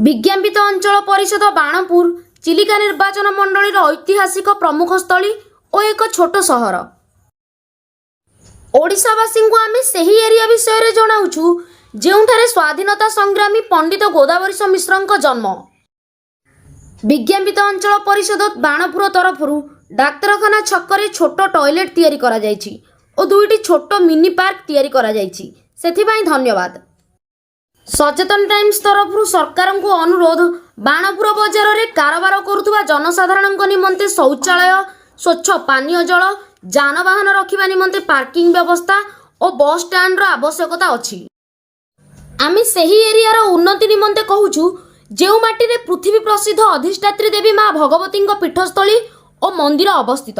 विज्ञापित अंचल परिषद बाणपुर चिलिका निर्वाचन मंडलीर ऐतिहासिक प्रमुख स्थली और एक छोट सहर। ओडिशावासी को आम से एरिया विषय जनाऊँ जोठारे स्वाधीनता संग्रामी पंडित गोदावरीश मिश्र जन्म। विज्ञापित अंचल परिषद बाणपुर तरफ डाक्तरखाना छकरे छोट टॉयलेट तैयारी करा जायछि और दुईटी छोट मिनी पार्क तैयारी करा जायछि। सेथिपाई धन्यवाद। सचेतन टाइम्स तरफ सरकार को अनुरोध बाणपुर बजार में कारोबार करुवा जनसाधारण निमंते शौचालय, स्वच्छ पानीय जल, जानवाहन रखा निमंते पार्किंग व्यवस्था और बस स्टैंड आवश्यकता अछि। आमे सही एरियार उन्नति निमंते कहूछु जो माटी रे पृथ्वी प्रसिद्ध अधिष्ठात्री देवी माँ भगवती पीठस्थली और मंदिर अवस्थित।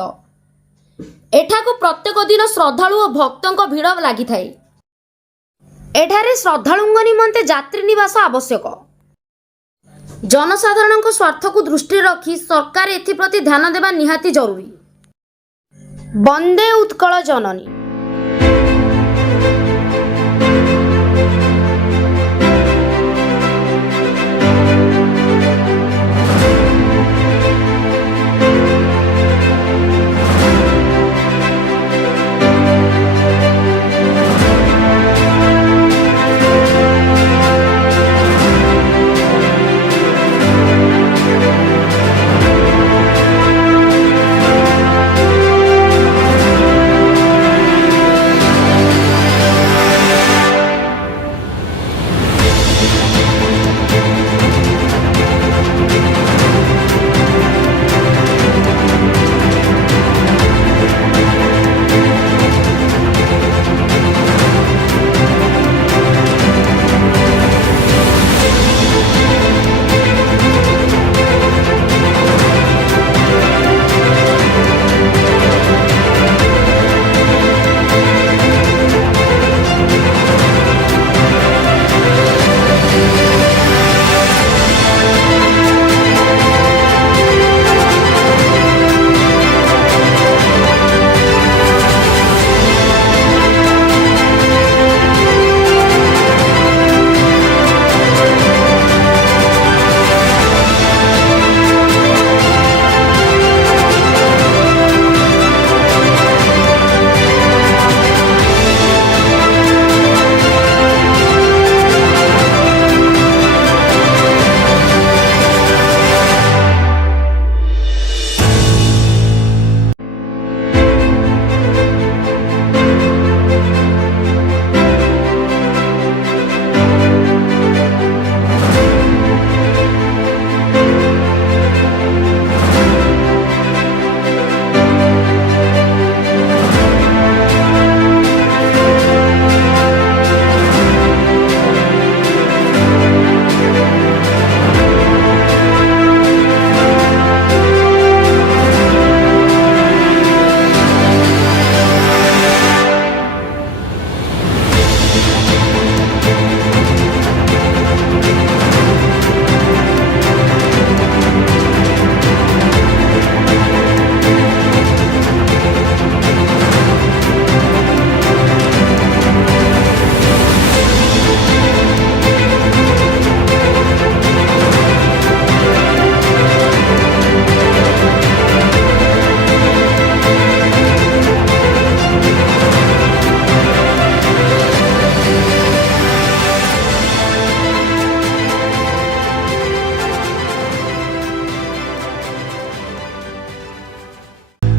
एठाकु प्रत्येक दिन श्रद्धालु और भक्तों भीड़ लगी थाए। एठारे श्रद्धालुओं निमंते यात्री निवास आवश्यक। जनसाधारण स्वार्थ को दृष्टि रखी सरकार एथिप्रति ध्यान देवा निहाती जरूरी। वंदे उत्कल जननी।